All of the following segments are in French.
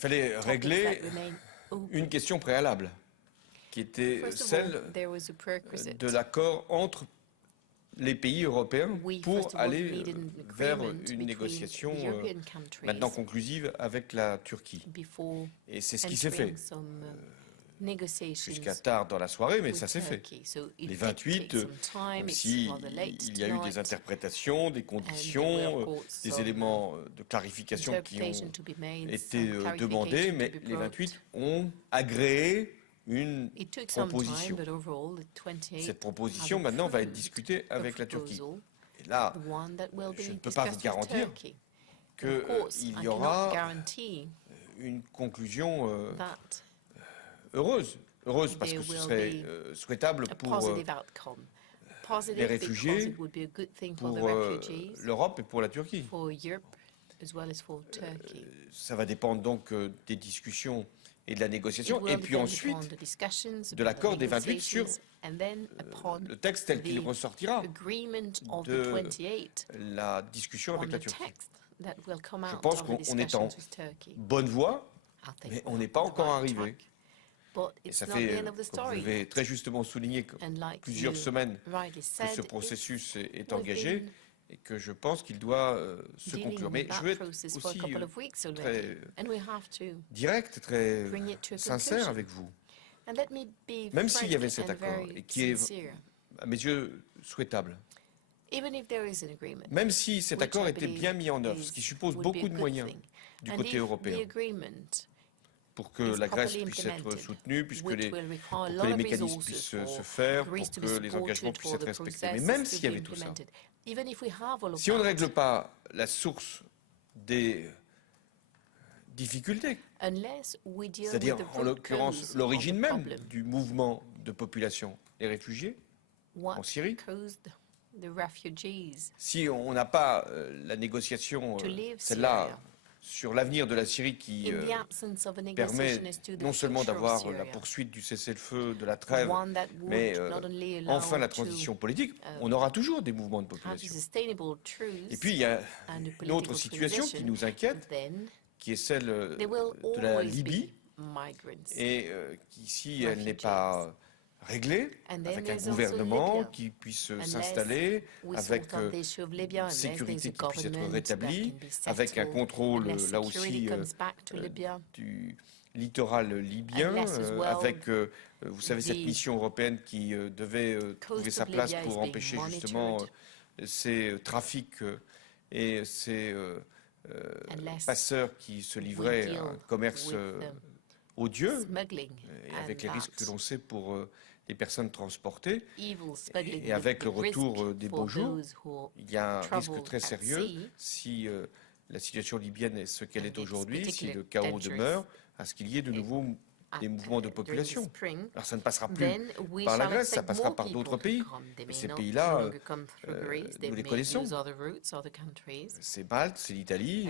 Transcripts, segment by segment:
fallait régler une question préalable, qui était celle de l'accord entre les pays européens pour aller vers une négociation maintenant conclusive avec la Turquie. Et c'est ce qui s'est fait. Jusqu'à tard dans la soirée, mais ça s'est fait. Les 28, même s'il y a eu des interprétations, des conditions, des éléments de clarification qui ont été demandés, mais les 28 ont agréé une proposition. Cette proposition, maintenant, va être discutée avec la Turquie. Et là, je ne peux pas vous garantir qu'il y aura une conclusion heureuse parce que ce serait souhaitable pour les réfugiés, pour l'Europe et pour la Turquie. Ça va dépendre donc des discussions et de la négociation, et puis ensuite de l'accord des 28 sur le texte tel qu'il ressortira de la discussion avec la Turquie. Je pense qu'on est en bonne voie, mais on n'est pas encore arrivé. Et ça fait, comme vous l'avez très justement souligné, plusieurs semaines que ce processus est engagé et que je pense qu'il doit se conclure. Mais je veux être aussi très direct, très sincère avec vous. Même s'il y avait cet accord, et qui est, à mes yeux, souhaitable, même si cet accord était bien mis en œuvre, ce qui suppose beaucoup de moyens du côté européen, pour que la Grèce puisse être soutenue, pour que les mécanismes puissent se faire, pour que les engagements puissent être respectés. Mais même s'il y avait tout ça, si on ne règle pas la source des difficultés, c'est-à-dire en l'occurrence l'origine même du mouvement de population, les réfugiés en Syrie, si on n'a pas la négociation, celle-là, sur l'avenir de la Syrie qui permet non seulement d'avoir la poursuite du cessez-le-feu, de la trêve, mais enfin la transition politique, on aura toujours des mouvements de population. Et puis il y a une autre situation qui nous inquiète, qui est celle de la Libye, et qui, si elle n'est pas réglée, avec un gouvernement qui puisse s'installer, avec une sécurité qui puisse être rétablie, avec un contrôle, là aussi, du littoral libyen, avec, vous savez, cette mission européenne qui devait trouver sa place pour empêcher justement ces trafics et ces passeurs qui se livraient à un commerce odieux, et avec les risques que l'on sait pour les personnes transportées, et avec le retour des beaux jours, il y a un risque très sérieux si la situation libyenne est ce qu'elle est aujourd'hui, si le chaos demeure, à ce qu'il y ait de nouveau des mouvements de population. Alors ça ne passera plus par la Grèce, ça passera par d'autres pays. Et ces pays-là, nous les connaissons. C'est Malte, c'est l'Italie.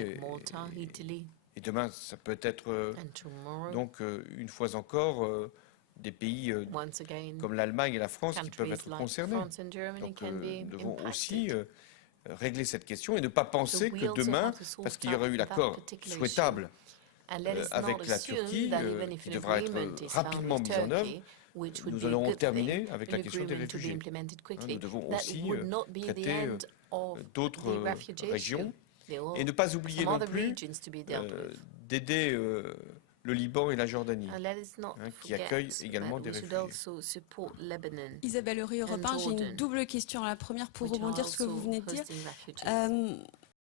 Et demain, ça peut être donc une fois encore des pays comme l'Allemagne et la France qui peuvent être concernés. Donc nous devons aussi régler cette question et ne pas penser que demain, parce qu'il y aura eu l'accord souhaitable avec la Turquie, qui devra être rapidement mis en œuvre, nous en aurons terminé avec la question des réfugiés. Nous devons aussi traiter d'autres régions et ne pas oublier non plus d'aider le Liban et la Jordanie, qui accueillent également des réfugiés. Isabelle Ry, Europe 1, j'ai une double question. La première, pour rebondir sur ce que vous venez de dire.